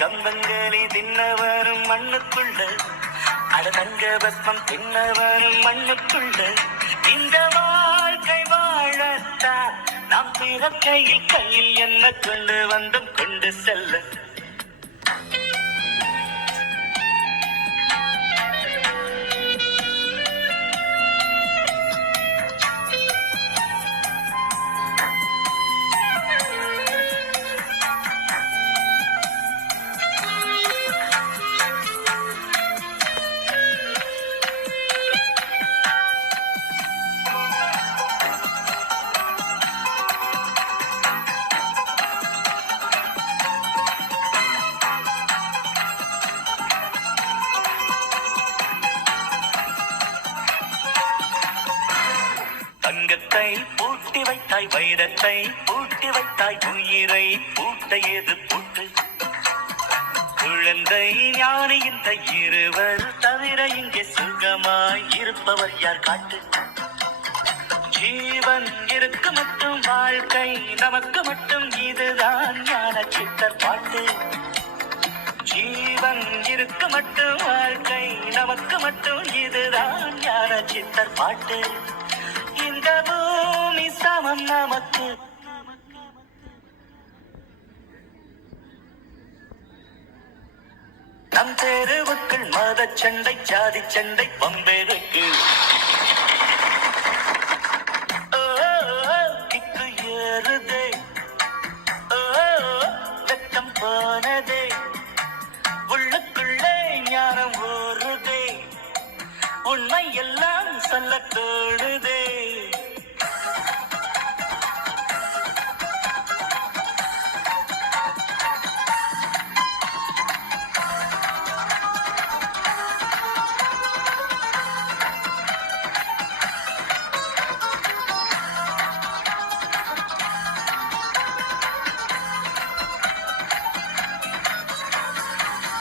கம்பங்களி தின்னவரும் மண்ணுக்குள்ள அட தங்க பஸ்மம் தின்னவரும் மண்ணுக்குள்ள இந்த வாழ்க்கை வாழத்தான் நாம் பிறக்கையில் கையில் என்ன கொண்டு வந்தும் கொண்டு செல்ல தங்கத்தை பூட்டி வைத்தாய் வைரத்தை பூட்டி வைத்தாய் உயிரை பூட்ட எது பூட்டு குழந்தை ஞானி இந்த இருவர் தவிர இங்கே சுகமாய் இருப்பவர் யார் காட்டு ஜீவன் இருக்கு மட்டும் வாழ்க்கை நமக்கு மட்டும் இதுதான் ஞான சித்தர் பாட்டு ஜீவன் இருக்கு மட்டும் வாழ்க்கை நமக்கு மட்டும் இதுதான் ஞான சித்தர் பாட்டு இந்த பூமி சமம் நமக்கு நம் தெருவுக்குள் மத சண்டை ஜாதி சண்டை பம்பெருக்கு கிக்கு ஏறுதே வெட்கம் போனதே உள்ளுக்குள்ளே ஞானம் ஊறுதே உண்மை எல்லாம் சொல்ல தோணுதே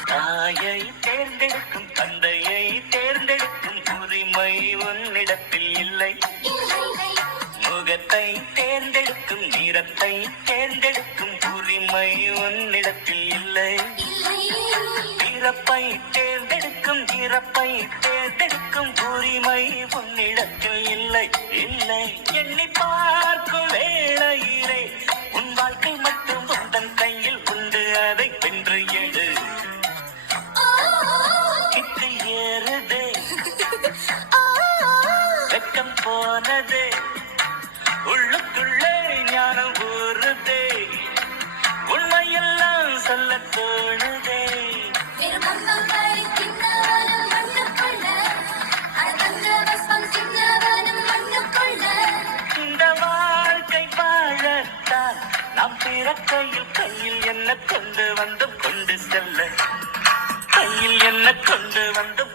தாயை தேர்ந்தெடுக்கும் தந்தையை தேர்ந்தெடுக்கும் உரிமை உன்னிடத்தில் இல்லை முகத்தை தேர்ந்தெடுக்கும் நிறத்தை தேர்ந்தெடுக்கும் உரிமை உன்னிடத்தில் இல்லை பிறப்பை தேர்ந்தெடுக்கும் இறப்பை தேர்ந்தெடுக்கும் உரிமை உன்னிடத்தில் இல்லை இல்லை எண்ணி பார்க்கும் வேளையிலே உன் வாழ்க்கை மட்டும் உந்தன் கையில் உண்டு அதை வென்று எடு வெட்கம் போனதே உள்ளுக்குள்ளே ஞானம் ஊறுதே உண்மையெல்லாம் சொல்ல தோணுதே இந்த வாழ்க்கை வாழத்தான் நாம் பிறக்கையில் கையில் என்ன கொண்டு வந்து கொண்டு செல்ல கையில் என்ன கொண்டு வந்து